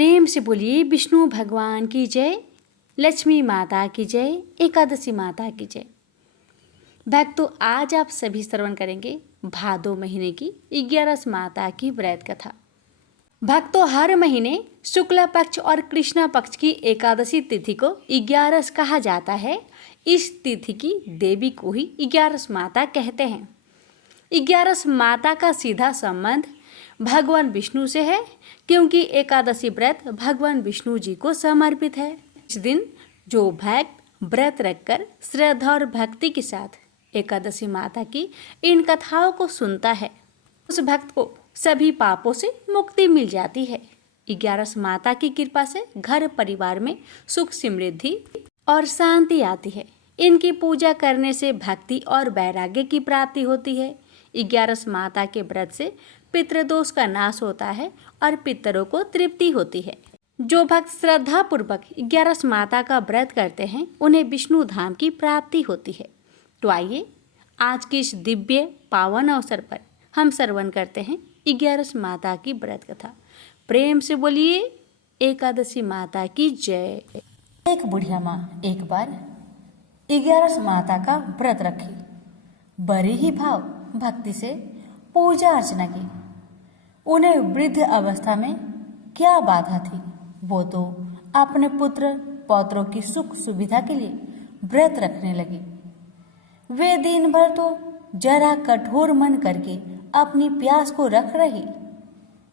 प्रेम से बोलिए विष्णु भगवान की जय, लक्ष्मी माता की जय, एकादशी माता की जय। भक्तों, आज आप सभी श्रवण करेंगे भादो महीने की 11 माता की व्रत कथा। भक्तों, हर महीने शुक्ल पक्ष और कृष्णा पक्ष की एकादशी तिथि को 11 कहा जाता है। इस तिथि की देवी को ही 11 माता कहते हैं। 11 माता का सीधा संबंध भगवान विष्णु से है, क्योंकि एकादशी व्रत भगवान विष्णु जी को समर्पित है। इस दिन जो भक्त व्रत रखकर श्रद्धा और भक्ति के साथ एकादशी माता की इन कथाओं को सुनता है, उस भक्त को सभी पापों से मुक्ति मिल जाती है। 11 माता की कृपा से घर परिवार में सुख समृद्धि और शांति आती है। इनकी पूजा करने से भक्ति और वैराग्य की प्राप्ति होती है। 11 माता के व्रत से पितृदोष का नाश होता है और पितरों को तृप्ति होती है। जो भक्त श्रद्धा पूर्वक 11 माता का व्रत करते हैं, उन्हें विष्णु धाम की प्राप्ति होती है। तो आइए आज की इस दिव्य पावन अवसर पर हम श्रवण करते हैं 11 माता की व्रत कथा। प्रेम से बोलिए एकादशी माता की जय। एक बुढ़िया माँ एक बार 11 माता का व्रत रखी। बड़ी ही भाव भक्ति से पूजा अर्चना की। उन्हें वृद्ध अवस्था में क्या बाधा थी, वो तो अपने पुत्र पौत्रों की सुख सुविधा के लिए व्रत रखने लगी। वे दिन भर तो जरा कठोर मन करके अपनी प्यास को रख रही।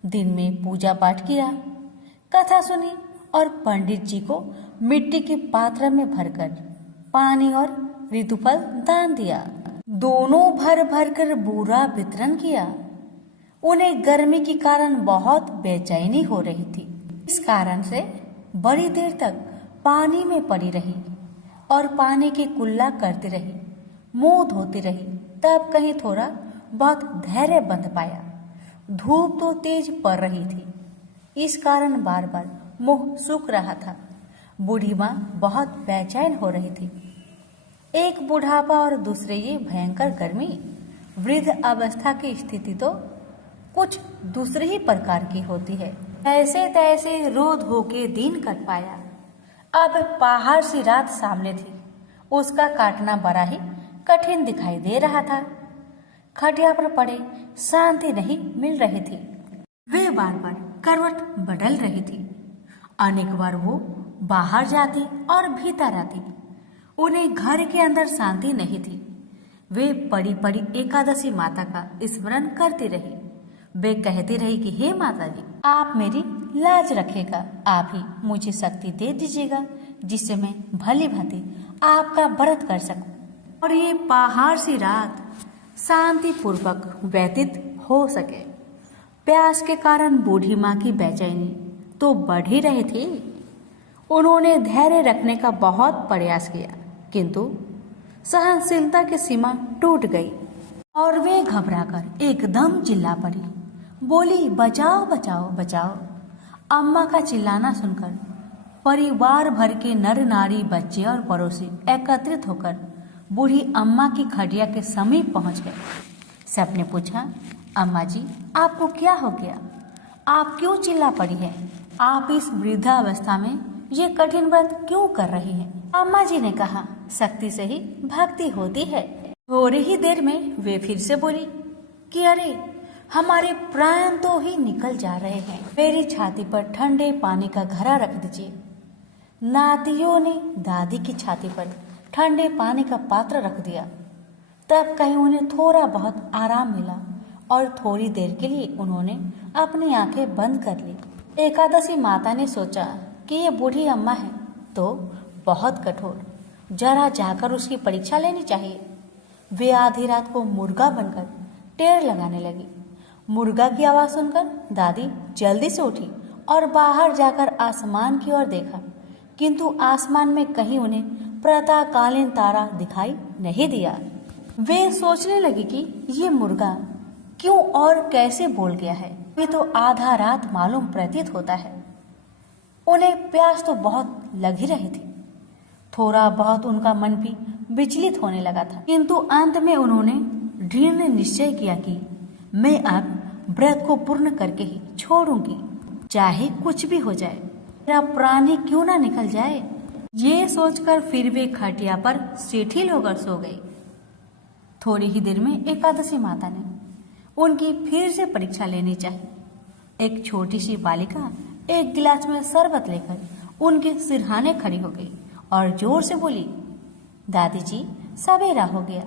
दिन में पूजा पाठ किया, कथा सुनी और पंडित जी को मिट्टी के पात्र में भरकर पानी और ऋतुफल दान दिया। दोनों भर भर कर बूरा वितरण किया। उन्हें गर्मी के कारण बहुत बेचैनी हो रही थी। इस कारण से बड़ी देर तक पानी में पड़ी रही और पानी की कुल्ला करती रही, मुंह धोती रही। तब कहीं थोड़ा बहुत धैर्य बंध पाया। धूप तो तेज पड़ रही थी, इस कारण बार बार मुंह सूख रहा था। बूढ़ी माँ बहुत बेचैन हो रही थी। एक बुढ़ापा और दूसरे ये भयंकर गर्मी। वृद्ध अवस्था की स्थिति तो कुछ दूसरे ही प्रकार की होती है। ऐसे तैसे रो धो के दिन कट पाया। अब पहाड़ सी रात सामने थी, उसका काटना बड़ा ही कठिन दिखाई दे रहा था। खटिया पर पड़े शांति नहीं मिल रही थी। वे बार बार करवट बदल रही थी। अनेक बार वो बाहर जाती और भीतर आती। उन्हें घर के अंदर शांति नहीं थी। वे पड़ी पड़ी एकादशी माता का स्मरण करती रही। वे कहती रही कि हे माता जी, आप मेरी लाज रखेगा, आप ही मुझे शक्ति दे दीजिएगा जिससे मैं भली भांति आपका व्रत कर सकूं और ये पहाड़ सी रात शांति पूर्वक व्यतीत हो सके। प्यास के कारण बूढ़ी माँ की बेचैनी तो बढ़ ही रही थी। उन्होंने धैर्य रखने का बहुत प्रयास किया, किंतु सहनशीलता की सीमा टूट गई और वे घबराकर एकदम चिल्ला पड़ी। बोली, बचाओ बचाओ बचाओ। अम्मा का चिल्लाना सुनकर परिवार भर के नर नारी, बच्चे और पड़ोसी एकत्रित होकर बूढ़ी अम्मा की खटिया के समीप पहुंच गए। सबने पूछा, अम्मा जी, आपको क्या हो गया? आप क्यों चिल्ला पड़ी है? आप इस वृद्धावस्था में ये कठिन व्रत क्यों कर रही हैं? अम्मा जी ने कहा, शक्ति से ही भक्ति होती है। थोड़ी ही देर में वे फिर से बोली कि अरे, हमारे प्राण तो ही निकल जा रहे हैं। मेरी छाती पर ठंडे पानी का घड़ा रख दीजिए। नातियों ने दादी की छाती पर ठंडे पानी का पात्र रख दिया। तब कहीं उन्हें थोड़ा बहुत आराम मिला और थोड़ी देर के लिए उन्होंने अपनी आंखें बंद कर ली। एकादशी माता ने सोचा कि ये बूढ़ी अम्मा है तो बहुत कठोर, जरा जाकर उसकी परीक्षा लेनी चाहिए। वे आधी रात को मुर्गा बनकर टेर लगाने लगी। मुर्गा की आवाज सुनकर दादी जल्दी से उठी और बाहर जाकर आसमान की ओर देखा, किंतु आसमान में कहीं उन्हें प्रातःकालीन तारा दिखाई नहीं दिया। वे सोचने लगी कि ये मुर्गा क्यों और कैसे बोल गया है। ये तो आधा रात मालूम प्रतीत होता है। उन्हें प्यास तो बहुत लग ही रही थी। थोड़ा बहुत उनका मन भी विचलित होने लगा था, किंतु अंत में उन्होंने दृढ़ निश्चय किया कि मैं अब व्रत को पूर्ण करके ही छोड़ूंगी। चाहे कुछ भी हो जाए, मेरा प्राण ही क्यों ना निकल जाए। ये सोचकर फिर वे खटिया पर शिथिल होकर सो गई। थोड़ी ही देर में एकादशी माता ने उनकी फिर से परीक्षा लेनी चाहिए। एक छोटी सी बालिका एक गिलास में शरबत लेकर उनके सिरहाने खड़ी हो गई और जोर से बोली, दादी जी सवेरा हो गया,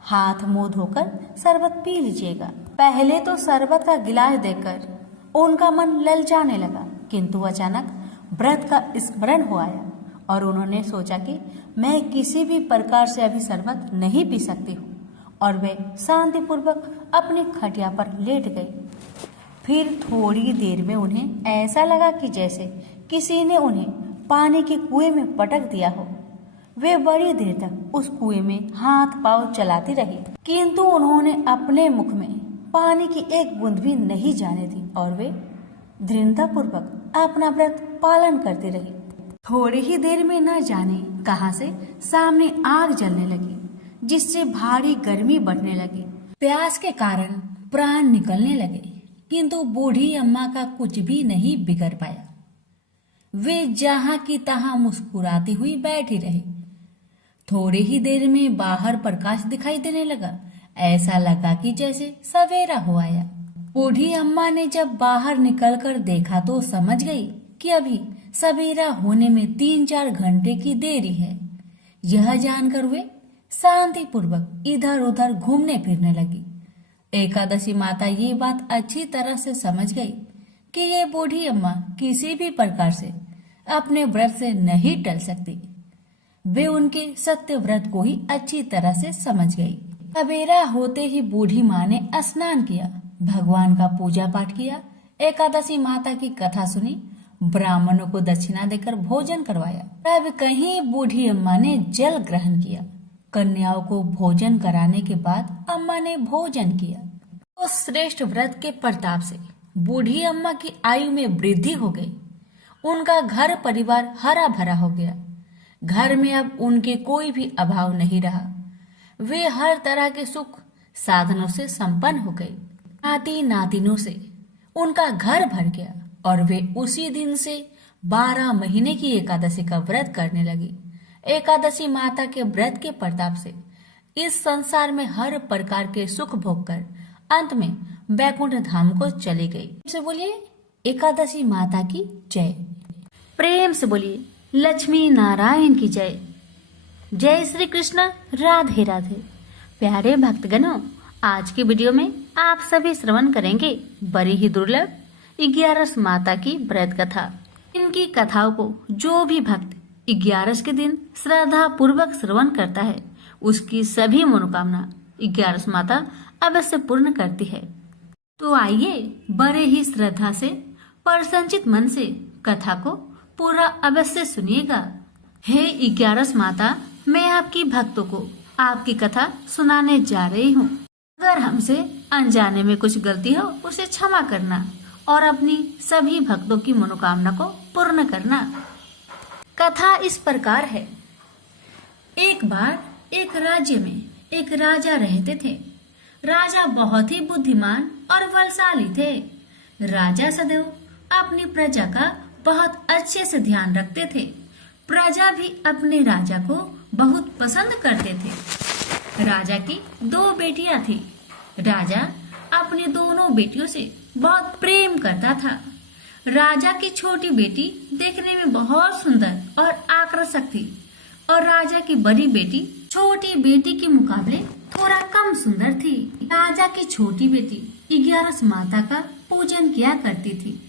हाथ मुंह धोकर शरबत पी लीजिएगा। पहले तो शरबत का गिलास देखकर उनका मन ललचाने लगा, किंतु अचानक व्रत का स्मरण हो आया और उन्होंने सोचा कि मैं किसी भी प्रकार से अभी शरबत नहीं पी सकती हूँ, और वे शांतिपूर्वक अपनी खटिया पर लेट गई। फिर थोड़ी देर में उन्हें ऐसा लगा कि जैसे किसी ने उन्हें पानी के कुएं में पटक दिया हो। वे बड़ी देर तक उस कुएं में हाथ पांव चलाती रही, किंतु उन्होंने अपने मुख में पानी की एक बूंद भी नहीं जाने दी और वे दृढ़तापूर्वक अपना व्रत पालन करती रही। थोड़ी ही देर में न जाने कहां से सामने आग जलने लगी, जिससे भारी गर्मी बढ़ने लगी। प्यास के कारण प्राण निकलने लगे, किंतु बूढ़ी अम्मा का कुछ भी नहीं बिगड़ पाया। वे जहां की तहां मुस्कुराती हुई बैठी रही। थोड़ी ही देर में बाहर प्रकाश दिखाई देने लगा। ऐसा लगा कि जैसे सवेरा हो आया। बूढ़ी अम्मा ने जब बाहर निकलकर देखा तो समझ गई कि अभी सवेरा होने में 3-4 घंटे की देरी है। यह जानकर वे शांतिपूर्वक इधर उधर घूमने फिरने लगी। एकादशी माता ये बात अच्छी तरह से समझ गई कि ये बूढ़ी अम्मा किसी भी प्रकार से अपने व्रत से नहीं टल सकती। वे उनके सत्य व्रत को ही अच्छी तरह से समझ गई। सवेरा होते ही बूढ़ी माँ ने स्नान किया, भगवान का पूजा पाठ किया, एकादशी माता की कथा सुनी, ब्राह्मणों को दक्षिणा देकर भोजन करवाया। तब कहीं बूढ़ी अम्मा ने जल ग्रहण किया। कन्याओं को भोजन कराने के बाद अम्मा ने भोजन किया। उस श्रेष्ठ व्रत के प्रताप से बूढ़ी अम्मा की आयु में वृद्धि हो गई। उनका घर परिवार हरा भरा हो गया। घर में अब उनके कोई भी अभाव नहीं रहा। वे हर तरह के सुख साधनों से संपन्न हो गई। नाती नातिनों से उनका घर भर गया और वे उसी दिन से 12 महीने की एकादशी का व्रत करने लगी। एकादशी माता के व्रत के प्रताप से इस संसार में हर प्रकार के सुख भोग कर अंत में बैकुंठ धाम को चली गई। से बोलिए एकादशी माता की जय। प्रेम से बोलिए लक्ष्मी नारायण की जय। जय श्री कृष्ण, राधे राधे। प्यारे भक्तगणों, आज की वीडियो में आप सभी श्रवण करेंगे बड़ी ही दुर्लभ 11 माता की व्रत कथा। इनकी कथाओं को जो भी भक्त 11 के दिन श्रद्धा पूर्वक श्रवण करता है, उसकी सभी मनोकामना 11 माता अवश्य पूर्ण करती है। तो आइए बड़े ही श्रद्धा से प्रसन्नचित मन से कथा को पूरा अवश्य सुनिएगा। हे 11 माता, मैं आपकी भक्तों को आपकी कथा सुनाने जा रही हूँ। अगर हमसे अनजाने में कुछ गलती हो उसे क्षमा करना और अपनी सभी भक्तों की मनोकामना को पूर्ण करना। कथा इस प्रकार है। एक बार एक राज्य में एक राजा रहते थे। राजा बहुत ही बुद्धिमान और बलशाली थे। राजा सदैव अपनी प्रजा का बहुत अच्छे से ध्यान रखते थे। प्रजा भी अपने राजा को बहुत पसंद करते थे। राजा की 2 बेटियां थी। राजा अपनी दोनों बेटियों से बहुत प्रेम करता था। राजा की छोटी बेटी देखने में बहुत सुंदर और आकर्षक थी और राजा की बड़ी बेटी छोटी बेटी के मुकाबले थोड़ा कम सुंदर थी। राजा की छोटी बेटी 11 माता का पूजन किया करती थी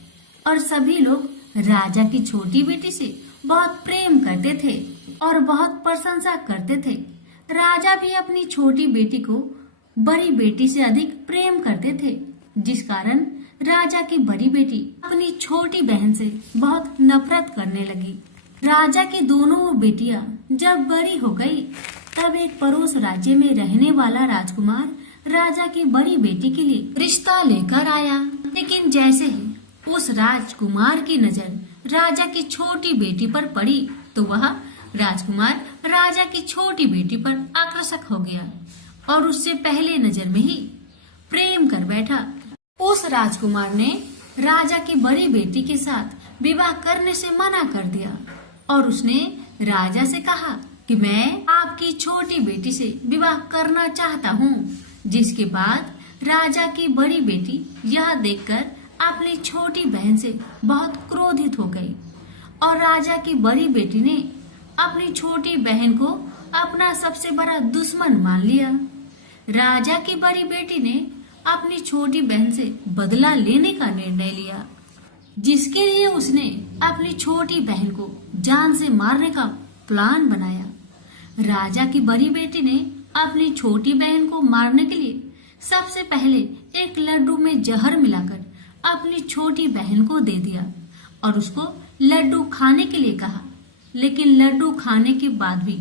और सभी लोग राजा की छोटी बेटी से बहुत प्रेम करते थे और बहुत प्रशंसा करते थे। राजा भी अपनी छोटी बेटी को बड़ी बेटी से अधिक प्रेम करते थे, जिस कारण राजा की बड़ी बेटी अपनी छोटी बहन से बहुत नफरत करने लगी। राजा की दोनों बेटियां जब बड़ी हो गई, तब एक पड़ोस राज्य में रहने वाला राजकुमार राजा की बड़ी बेटी के लिए रिश्ता लेकर आया। लेकिन जैसे ही उस राजकुमार की नजर राजा की छोटी बेटी पर पड़ी, तो वह राजकुमार राजा की छोटी बेटी पर आकर्षक हो गया और उससे पहले नजर में ही प्रेम कर बैठा। उस राजकुमार ने राजा की बड़ी बेटी के साथ विवाह करने से मना कर दिया और उसने राजा से कहा कि मैं आपकी छोटी बेटी से विवाह करना चाहता हूँ। जिसके बाद राजा की बड़ी बेटी यह देखकर अपनी छोटी बहन से बहुत क्रोधित हो गई और राजा की बड़ी बेटी ने अपनी छोटी बहन को अपना सबसे बड़ा दुश्मन मान लिया। राजा की बड़ी बेटी ने अपनी छोटी बहन से बदला लेने का निर्णय लिया, जिसके लिए उसने अपनी छोटी बहन को जान से मारने का प्लान बनाया। राजा की बड़ी बेटी ने अपनी छोटी बहन को मारने के लिए सबसे पहले एक लड्डू में जहर मिलाकर अपनी छोटी बहन को दे दिया और उसको लड्डू खाने के लिए कहा। लेकिन लड्डू खाने के बाद भी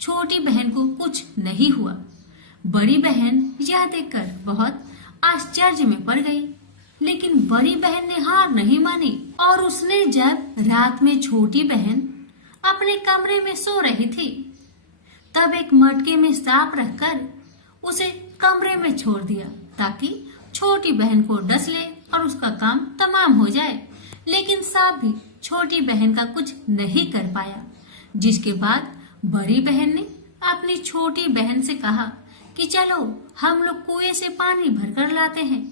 छोटी बहन को कुछ नहीं हुआ। बड़ी बहन यह देखकर बहुत आश्चर्य में पड़ गई, लेकिन बड़ी बहन ने हार नहीं मानी और उसने जब रात में छोटी बहन अपने कमरे में सो रही थी, तब एक मटके में सांप रखकर उसे कमरे में छोड़ दिया ताकि छोटी बहन को डस ले और उसका काम तमाम हो जाए। लेकिन सांप भी छोटी बहन का कुछ नहीं कर पाया। जिसके बाद बड़ी बहन ने अपनी छोटी बहन से कहा कि चलो हम लोग कुएं से पानी भरकर लाते हैं।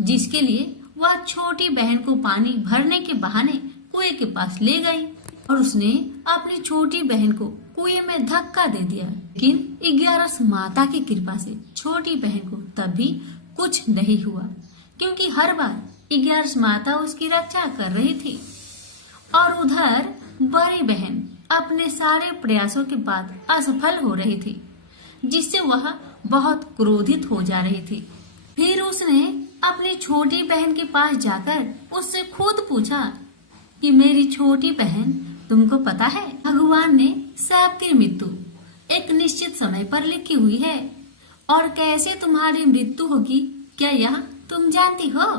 जिसके लिए वह छोटी बहन को पानी भरने के बहाने कुएं के पास ले गई और उसने अपनी छोटी बहन को कुएं में धक्का दे दिया। लेकिन 11 माता की कृपा से छोटी बहन को तब भी कुछ नहीं हुआ, क्योंकि हर बार 11 माता उसकी रक्षा कर रही थी। और उधर बड़ी बहन अपने सारे प्रयासों के बाद असफल हो रही थी, जिससे वह बहुत क्रोधित हो जा रही थी। फिर उसने अपनी छोटी बहन के पास जाकर उससे खुद पूछा कि मेरी छोटी बहन, तुमको पता है भगवान ने सबकी मृत्यु एक निश्चित समय पर लिखी हुई है और कैसे तुम्हारी मृत्यु होगी, क्या यह तुम जानती हो?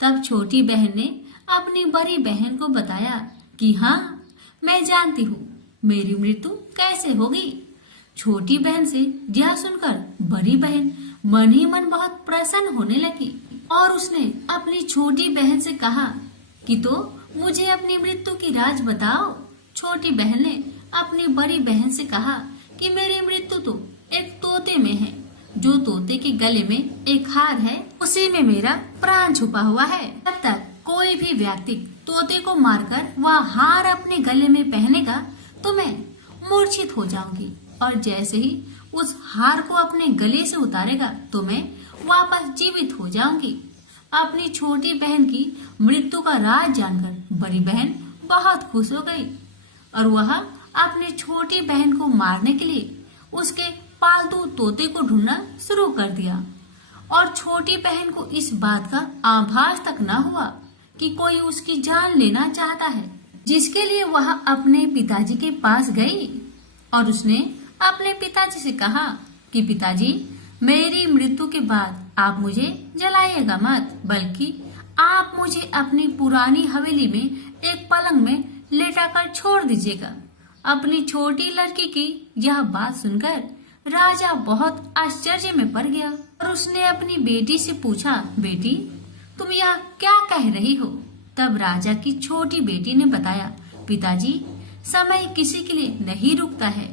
तब छोटी बहन ने अपनी बड़ी बहन को बताया कि हाँ, मैं जानती हूँ मेरी मृत्यु कैसे होगी। छोटी बहन से यह सुनकर बड़ी बहन मन ही मन बहुत प्रसन्न होने लगी और उसने अपनी छोटी बहन से कहा कि तो मुझे अपनी मृत्यु की राज बताओ। छोटी बहन ने अपनी बड़ी बहन से कहा कि मेरी मृत्यु तो एक तोते में है, जो तोते के गले में एक हार है, उसी में मेरा प्राण छुपा हुआ है। जब तक कोई भी व्यक्ति तोते को मारकर वह हार अपने गले में पहनेगा तो मैं मूर्छित हो जाऊंगी, और जैसे ही उस हार को अपने गले से उतारेगा तो मैं वापस जीवित हो जाऊंगी। अपनी छोटी बहन की मृत्यु का राज जानकर बड़ी बहन बहुत खुश हो गई और वह अपनी छोटी बहन को मारने के लिए उसके पालतू तोते को ढूंढना शुरू कर दिया। और छोटी बहन को इस बात का आभास तक न हुआ कि कोई उसकी जान लेना चाहता है, जिसके लिए वह अपने पिताजी के पास गई और उसने अपने पिताजी से कहा कि पिताजी, मेरी मृत्यु के बाद आप मुझे जलाइएगा मत, बल्कि आप मुझे अपनी पुरानी हवेली में एक पलंग में लेटाकर छोड़ दीजिएगा। अपनी छोटी लड़की की यह बात सुनकर राजा बहुत आश्चर्य में पड़ गया और उसने अपनी बेटी से पूछा, बेटी तुम यह क्या कह रही हो? तब राजा की छोटी बेटी ने बताया, पिताजी, समय किसी के लिए नहीं रुकता है,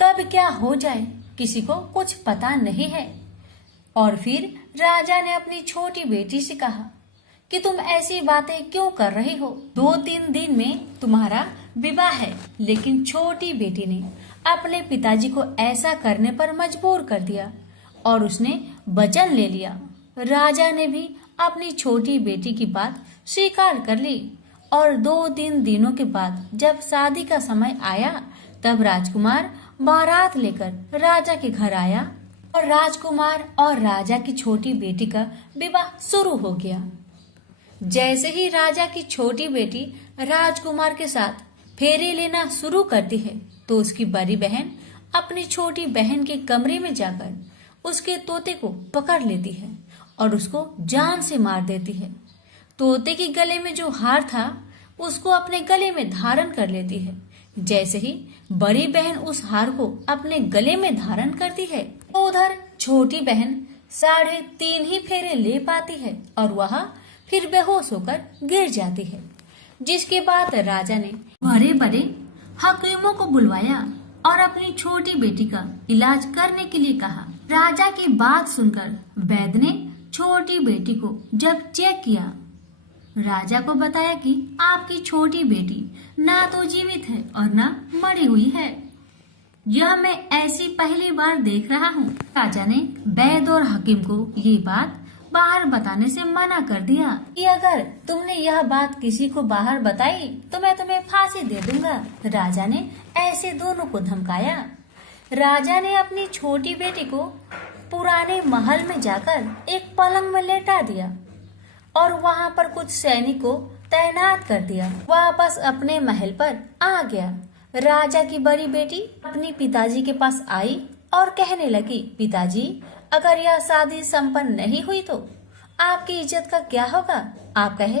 कब क्या हो जाए किसी को कुछ पता नहीं है। और फिर राजा ने अपनी छोटी बेटी से कहा कि तुम ऐसी बातें क्यों कर रही हो? 2-3 दिन में तुम्हारा विवाह है। लेकिन छोटी बेटी ने अपने पिताजी को ऐसा करने पर मजबूर कर दिया और उसने वचन ले लिया। राजा ने भी अपनी छोटी बेटी की बात स्वीकार कर ली और 2-3 दिनों के बाद जब शादी का समय आया तब राजकुमार बारात लेकर राजा के घर आया और राजकुमार और राजा की छोटी बेटी का विवाह शुरू हो गया। जैसे ही राजा की छोटी बेटी राजकुमार के साथ फेरे लेना शुरू करती है तो उसकी बड़ी बहन अपनी छोटी बहन के कमरे में जाकर उसके तोते को पकड़ लेती है और उसको जान से मार देती है। तोते के गले में जो हार था उसको अपने गले में धारण कर लेती है। जैसे ही बड़ी बहन उस हार को अपने गले में धारण करती है तो उधर छोटी बहन 3.5 ही फेरे ले पाती है और वह फिर बेहोश होकर गिर जाती है। जिसके बाद राजा ने बड़े बड़े हकीमों को बुलवाया और अपनी छोटी बेटी का इलाज करने के लिए कहा। राजा की बात सुनकर वैद्य ने छोटी बेटी को जब चेक किया, राजा को बताया कि आपकी छोटी बेटी ना तो जीवित है और ना मरी हुई है। यह मैं ऐसी पहली बार देख रहा हूँ। राजा ने वैद्य और हकीम को ये बात बाहर बताने से मना कर दिया कि अगर तुमने यह बात किसी को बाहर बताई तो मैं तुम्हें फांसी दे दूंगा। राजा ने ऐसे दोनों को धमकाया। राजा ने अपनी छोटी बेटी को पुराने महल में जाकर एक पलंग में लेटा दिया और वहाँ पर कुछ सैनिकों तैनात कर दिया। वापस अपने महल पर आ गया। राजा की बड़ी बेटी अपने पिताजी के पास आई और कहने लगी, पिताजी अगर यह शादी संपन्न नहीं हुई तो आपकी इज्जत का क्या होगा? आप कहे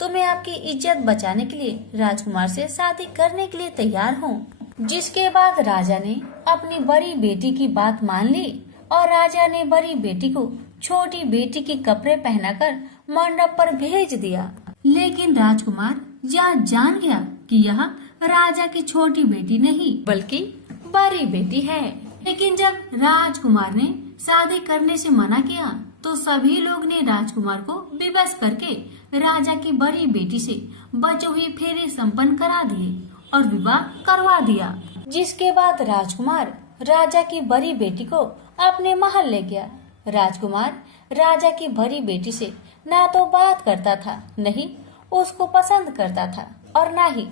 तो मैं आपकी इज्जत बचाने के लिए राजकुमार से शादी करने के लिए तैयार हूँ। जिसके बाद राजा ने अपनी बड़ी बेटी की बात मान ली और राजा ने बड़ी बेटी को छोटी बेटी के कपड़े पहनाकर मंडप पर भेज दिया। लेकिन राजकुमार यह जान गया कि यह राजा की छोटी बेटी नहीं बल्कि बड़ी बेटी है। लेकिन जब राजकुमार ने शादी करने से मना किया तो सभी लोग ने राजकुमार को विवश करके राजा की बड़ी बेटी से बचे हुए फेरे संपन्न करा दिए और विवाह करवा दिया। जिसके बाद राजकुमार राजा की बड़ी बेटी को अपने महल ले गया। राजकुमार राजा की बड़ी बेटी से ना तो बात करता था, नहीं उसको पसंद करता था और ना ही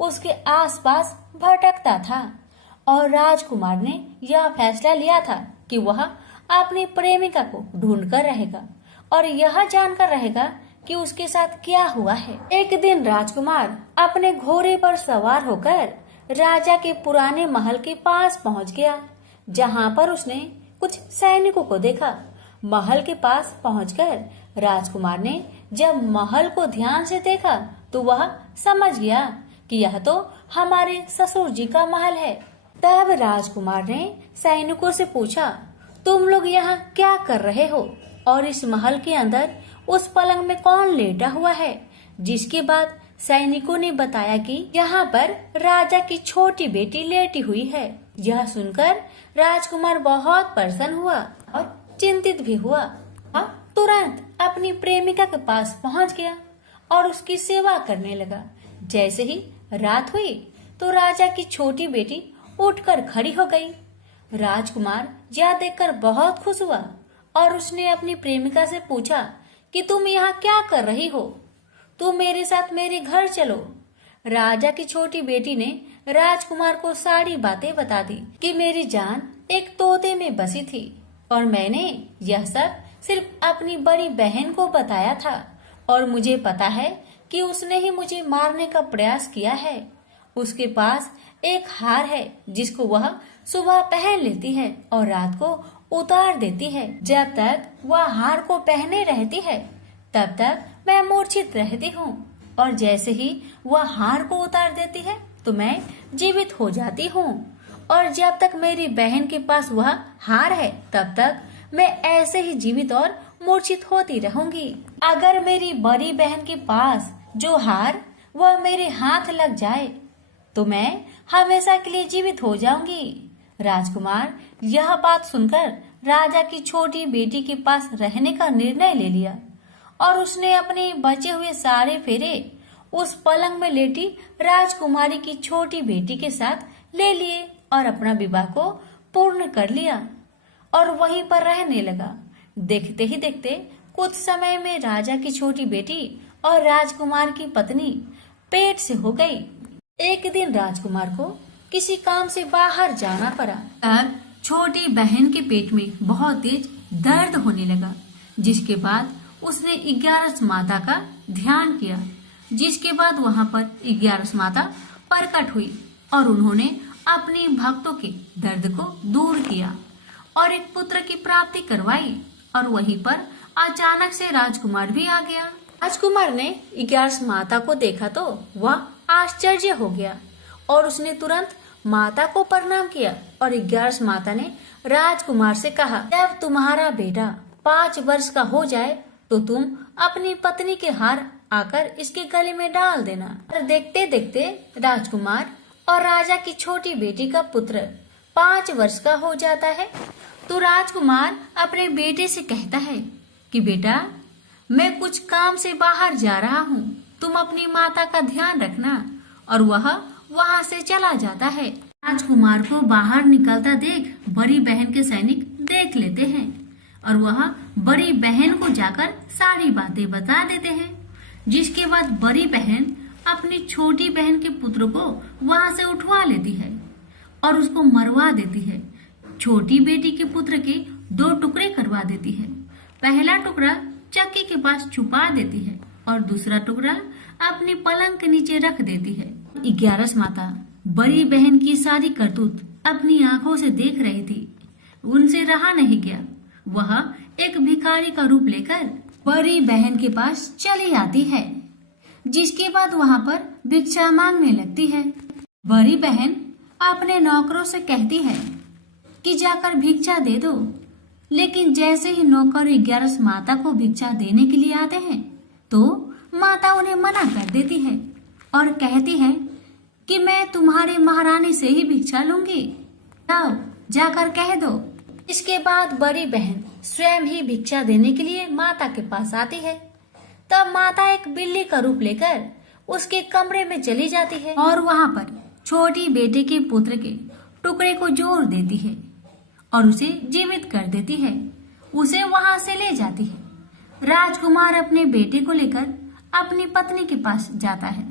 उसके आसपास भटकता था। और राजकुमार ने यह फैसला लिया था कि वह अपनी प्रेमिका को ढूंढ कर रहेगा और यह जानकर रहेगा कि उसके साथ क्या हुआ है। एक दिन राजकुमार अपने घोड़े पर सवार होकर राजा के पुराने महल के पास पहुंच गया, जहां पर उसने कुछ सैनिकों को देखा। महल के पास पहुंचकर राजकुमार ने जब महल को ध्यान से देखा तो वह समझ गया कि यह तो हमारे ससुर जी का महल है। तब राजकुमार ने सैनिकों से पूछा, तुम लोग यहाँ क्या कर रहे हो और इस महल के अंदर उस पलंग में कौन लेटा हुआ है? जिसके बाद सैनिकों ने बताया कि यहाँ पर राजा की छोटी बेटी लेटी हुई है। यह सुनकर राजकुमार बहुत प्रसन्न हुआ और चिंतित भी हुआ। तुरंत अपनी प्रेमिका के पास पहुँच गया और उसकी सेवा करने लगा। जैसे ही रात हुई तो राजा की छोटी बेटी उठकर खड़ी हो गई। राजकुमार यह देखकर बहुत खुश हुआ और उसने अपनी प्रेमिका से पूछा कि तुम यहाँ क्या कर रही हो? तुम मेरे साथ मेरे घर चलो। राजा की छोटी बेटी ने राजकुमार को सारी बातें बता दी कि मेरी जान एक तोते में बसी थी और मैंने यह सब सिर्फ अपनी बड़ी बहन को बताया था और मुझे पता है कि उसने ही मुझे मारने का प्रयास किया है। उसके पास एक हार है जिसको वह सुबह पहन लेती है और रात को उतार देती है। जब तक वह हार को पहने रहती है तब तक मैं मूर्छित रहती हूँ और जैसे ही वह हार को उतार देती है तो मैं जीवित हो जाती हूँ और जब तक मेरी बहन के पास वह हार है तब तक मैं ऐसे ही जीवित और मूर्छित होती रहूंगी। अगर मेरी बड़ी बहन के पास जो हार वह मेरे हाथ लग जाए तो मैं हमेशा के लिए जीवित हो जाऊंगी। राजकुमार यह बात सुनकर राजा की छोटी बेटी के पास रहने का निर्णय ले लिया और उसने अपने बचे हुए सारे फेरे उस पलंग में लेटी राजकुमारी की छोटी बेटी के साथ ले लिए और अपना विवाह को पूर्ण कर लिया और वहीं पर रहने लगा। देखते ही देखते कुछ समय में राजा की छोटी बेटी और राजकुमार की पत्नी पेट से हो गई। एक दिन राजकुमार को किसी काम से बाहर जाना पड़ा। तब छोटी बहन के पेट में बहुत तेज दर्द होने लगा, जिसके बाद उसने 11 माता का ध्यान किया। जिसके बाद वहां पर 11 माता प्रकट हुई और उन्होंने अपने भक्तों के दर्द को दूर किया और एक पुत्र की प्राप्ति करवाई। और वहीं पर अचानक से राजकुमार भी आ गया। राजकुमार ने 11 माता को देखा तो वह आश्चर्य हो गया और उसने तुरंत माता को प्रणाम किया और 11 माता ने राजकुमार से कहा, जब तुम्हारा बेटा 5 वर्ष का हो जाए तो तुम अपनी पत्नी के हार आकर इसके गले में डाल देना। और देखते देखते राजकुमार और राजा की छोटी बेटी का पुत्र 5 वर्ष का हो जाता है। तो राजकुमार अपने बेटे से कहता है कि बेटा, मैं कुछ काम से बाहर जा रहा हूँ, तुम अपनी माता का ध्यान रखना। और वह वहाँ से चला जाता है। राजकुमार को बाहर निकलता देख बड़ी बहन के सैनिक देख लेते हैं और वह बड़ी बहन को जाकर सारी बातें बता देते हैं। जिसके बाद बड़ी बहन अपनी छोटी बहन के पुत्र को वहाँ से उठवा लेती है और उसको मरवा देती है। छोटी बेटी के पुत्र के 2 टुकड़े करवा देती है। पहला टुकड़ा चक्की के पास छुपा देती है और दूसरा टुकड़ा अपनी पलंग के नीचे रख देती है। 11 माता बड़ी बहन की सारी करतूत अपनी आंखों से देख रही थी। उनसे रहा नहीं गया। वह एक भिखारी का रूप लेकर बड़ी बहन के पास चली आती है, जिसके बाद वहाँ पर भिक्षा मांगने लगती है। बड़ी बहन अपने नौकरों से कहती है कि जाकर भिक्षा दे दो, लेकिन जैसे ही नौकर 11 माता को भिक्षा देने के लिए आते हैं तो माता उन्हें मना कर देती है और कहती है कि मैं तुम्हारे महारानी से ही भिक्षा लूंगी, जाओ जाकर कह दो। इसके बाद बड़ी बहन स्वयं ही भिक्षा देने के लिए माता के पास आती है। तब माता एक बिल्ली का रूप लेकर उसके कमरे में चली जाती है और वहाँ पर छोटी बेटे के पुत्र के टुकड़े को जोड़ देती है और उसे जीवित कर देती है। उसे वहाँ से ले जाती है। राजकुमार अपने बेटे को लेकर अपनी पत्नी के पास जाता है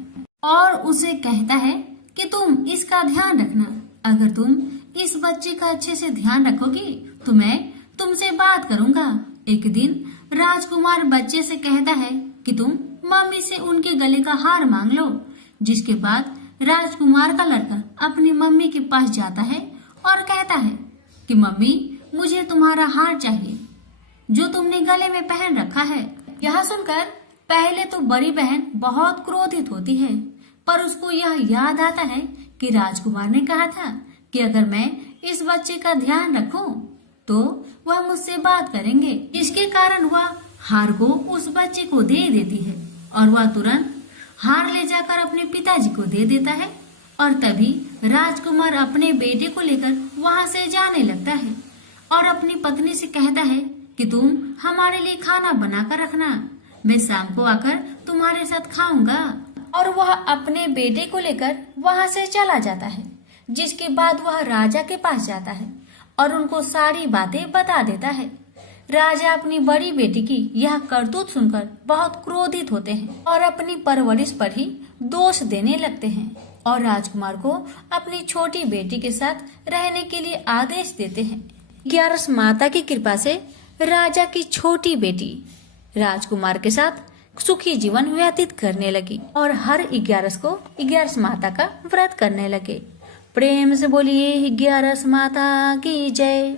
और उसे कहता है कि तुम इसका ध्यान रखना। अगर तुम इस बच्चे का अच्छे से ध्यान रखोगी तो मैं तुमसे बात करूंगा। एक दिन राजकुमार बच्चे से कहता है कि तुम मम्मी से उनके गले का हार मांग लो। जिसके बाद राजकुमार का लड़का अपनी मम्मी के पास जाता है और कहता है कि मम्मी, मुझे तुम्हारा हार चाहिए जो तुमने गले में पहन रखा है। यह सुनकर पहले तो बड़ी बहन बहुत क्रोधित होती है, पर उसको यह याद आता है कि राजकुमार ने कहा था कि अगर मैं इस बच्चे का ध्यान रखूं तो वह मुझसे बात करेंगे। इसके कारण वह हार को उस बच्चे को दे देती है और वह तुरंत हार ले जाकर अपने पिताजी को दे देता है। और तभी राजकुमार अपने बेटे को लेकर वहाँ से जाने लगता है और अपनी पत्नी से कहता है कि तुम हमारे लिए खाना बनाकर रखना, मैं शाम को आकर तुम्हारे साथ खाऊंगा। और वह अपने बेटे को लेकर वहाँ से चला जाता है। जिसके बाद वह राजा के पास जाता है और उनको सारी बातें बता देता है। राजा अपनी बड़ी बेटी की यह करतूत सुनकर बहुत क्रोधित होते हैं और अपनी परवरिश पर ही दोष देने लगते हैं और राजकुमार को अपनी छोटी बेटी के साथ रहने के लिए आदेश देते हैं। 11 माता की कृपा से राजा की छोटी बेटी राजकुमार के साथ सुखी जीवन व्यतीत करने लगी और हर 11 को 11 माता का व्रत करने लगे। प्रेम से बोलिए 11 माता की जय।